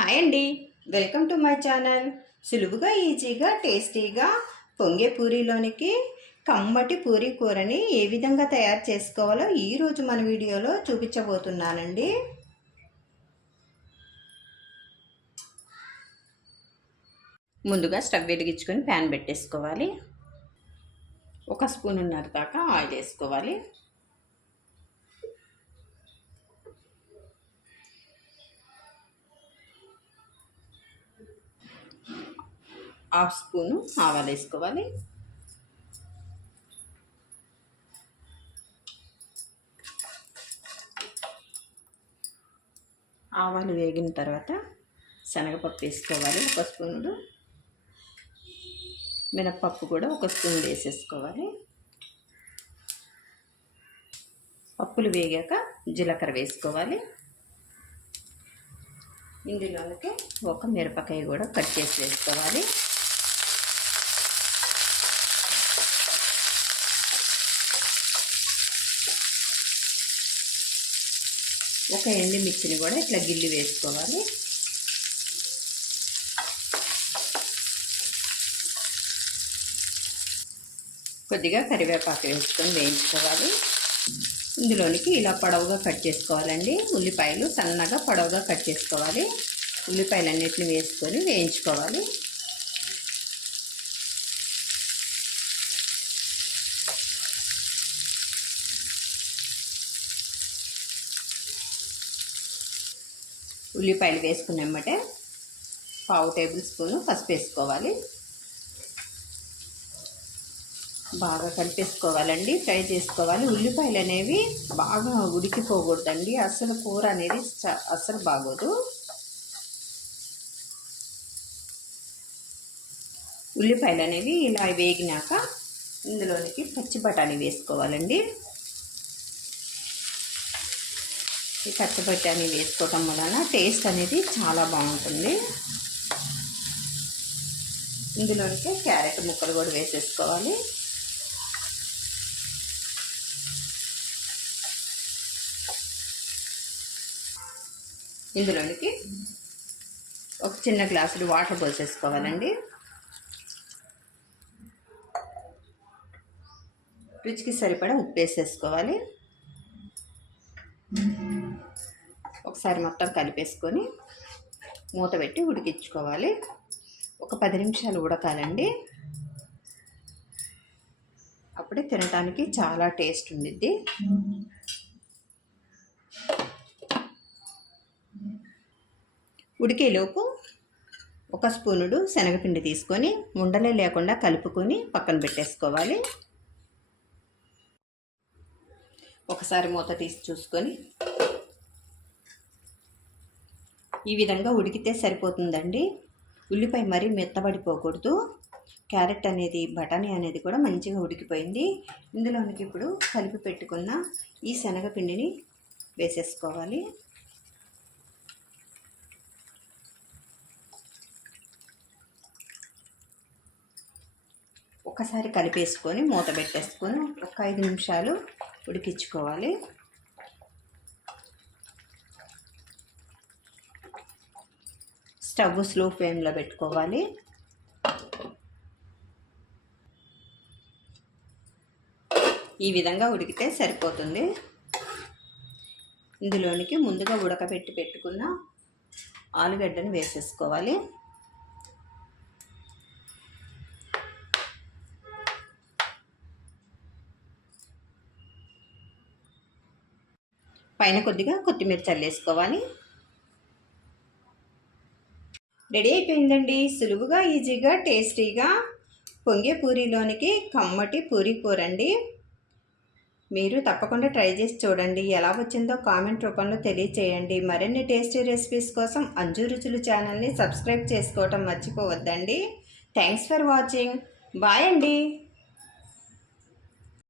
Hi అండి, welcome to my channel. సులువుగా ఈజీగా టేస్టీగా పొంగే పూరీలోనికి కమ్మటి పూరీ కూరని ఏ విధంగా తయారు చేసుకోవాలో ఈరోజు మన వీడియోలో చూపించబోతున్నానండి. ముందుగా స్టవ్ వెలిగించుకొని ప్యాన్ పెట్టేసుకోవాలి. 1 స్పూనున్నర దాకా ఆయిల్ వేసుకోవాలి. హాఫ్ స్పూను ఆవాలు వేసుకోవాలి. ఆవాలు వేగిన తర్వాత శనగపప్పు వేసుకోవాలి 1 స్పూను. మినప్పప్పు కూడా 1 స్పూన్ వేసేసుకోవాలి. పప్పులు వేగాక జీలకర్ర వేసుకోవాలి. ఇందులోకి 1 మిరపకాయ కూడా కట్ చేసి వేసుకోవాలి. ఒక ఎండుమిర్చిని కూడా ఇట్లా గిల్లి వేసుకోవాలి. కొద్దిగా కరివేపాకు వేసుకొని వేయించుకోవాలి. ఇందులోనికి ఇలా పొడవుగా కట్ చేసుకోవాలండి. ఉల్లిపాయలు సన్నగా పొడవుగా కట్ చేసుకోవాలి. ఉల్లిపాయలన్నిటిని వేసుకొని వేయించుకోవాలి. ఉల్లిపాయలు వేసుకున్నామంటే 1/2 టేబుల్ స్పూను పసుపు వేసుకోవాలి. బాగా కలిపేసుకోవాలండి, ఫ్రై చేసుకోవాలి. ఉల్లిపాయలు అనేవి బాగా ఉడికిపోకూడదండి, అసలు కూర అనేది అస్సలు బాగోదు. ఉల్లిపాయలు అనేవి ఇలా వేగినాక ఇందులోనికి పచ్చి బఠానీ వేసుకోవాలండి. ఈ పచ్చి బఠానీ వేసుకోవటం వలన టేస్ట్ అనేది చాలా బాగుంటుంది. ఇందులోనికి క్యారెట్ ముక్కలు కూడా వేసేసుకోవాలి. ఇందులోనికి ఒక చిన్న గ్లాసులు వాటర్ పోసేసుకోవాలండి. రుచికి సరిపడా ఉప్పు వేసేసుకోవాలి. ఒకసారి మొత్తం కలిపేసుకొని మూత పెట్టి ఉడికించుకోవాలి. ఒక 10 నిమిషాలు ఉడకాలండి. అప్పుడే తినడానికి చాలా టేస్ట్ ఉండిద్ది. ఉడికేలోపు 1 స్పూనుడు శనగపిండి తీసుకొని ఉండలే లేకుండా కలుపుకొని పక్కన పెట్టేసుకోవాలి. ఒకసారి మూత తీసి చూసుకొని ఈ విధంగా ఉడికితే సరిపోతుందండి. ఉల్లిపాయ మరీ మెత్తబడిపోకూడదు. క్యారెట్ అనేది బఠానీ అనేది కూడా మంచిగా ఉడికిపోయింది. ఇందులోనికి ఇప్పుడు కలిపి పెట్టుకున్న ఈ శనగపిండిని వేసేసుకోవాలి. ఒకసారి కలిపేసుకొని మూత పెట్టేసుకొని ఒక 5 నిమిషాలు ఉడికించుకోవాలి. స్టవ్ స్లో ఫ్లేమ్లో పెట్టుకోవాలి. ఈ విధంగా ఉడికితే సరిపోతుంది. ఇందులోనికి ముందుగా ఉడకబెట్టి పెట్టుకున్న ఆలుగడ్డను వేసేసుకోవాలి. పైన కొద్దిగా కొత్తిమీర చల్లేసుకోవాలి. రెడీ అయిపోయిందండి. సులువుగా ఈజీగా టేస్టీగా పొంగే పూరీలోనికి కమ్మటి పూరీ కూర అండి. మీరు తప్పకుండా ట్రై చేసి చూడండి. ఎలా వచ్చిందో కామెంట్ రూపంలో తెలియచేయండి. మరిన్ని టేస్టీ రెసిపీస్ కోసం అంజు రుచులు ఛానల్ని సబ్స్క్రైబ్ చేసుకోవటం మర్చిపోవద్దండి. Thanks for watching. బాయ్ అండి.